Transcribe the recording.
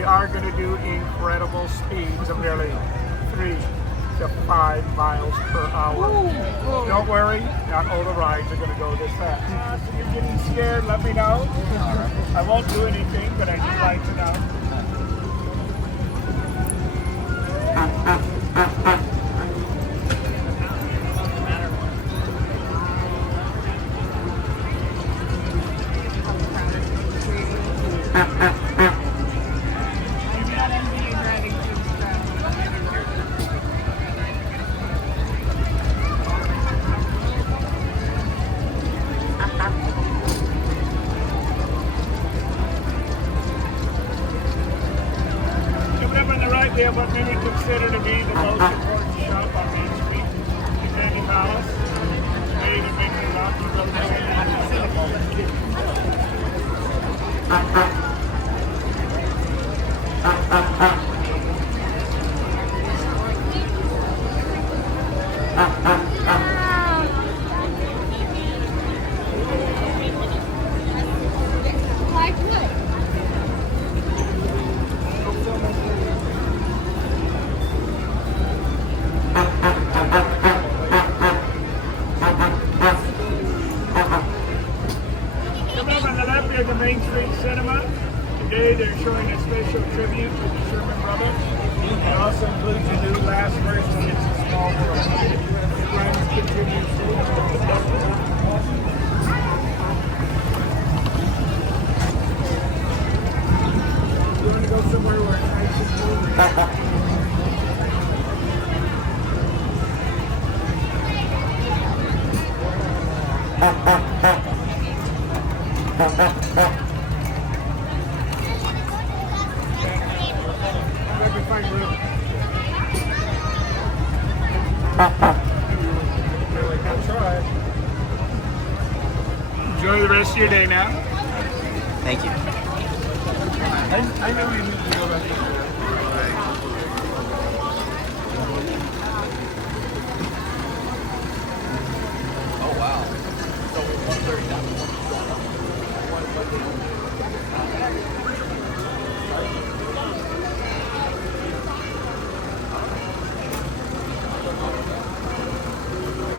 We are going to do incredible speeds of nearly 3 to 5 miles per hour. Don't worry, not all the rides are going to go this fast. If you're getting scared, let me know. I won't do anything, but I do like to know. They have what many consider to be the most important shop on Main Street, Disneyland Palace. Made and make it up to the Main Street Cinema. Today they're showing a special tribute to the Sherman Brothers. It also includes a new last verse to It's a Small World. Friends continue You want to go somewhere where it's nice and Enjoy the rest of your day now. Thank you. I know you need to go back to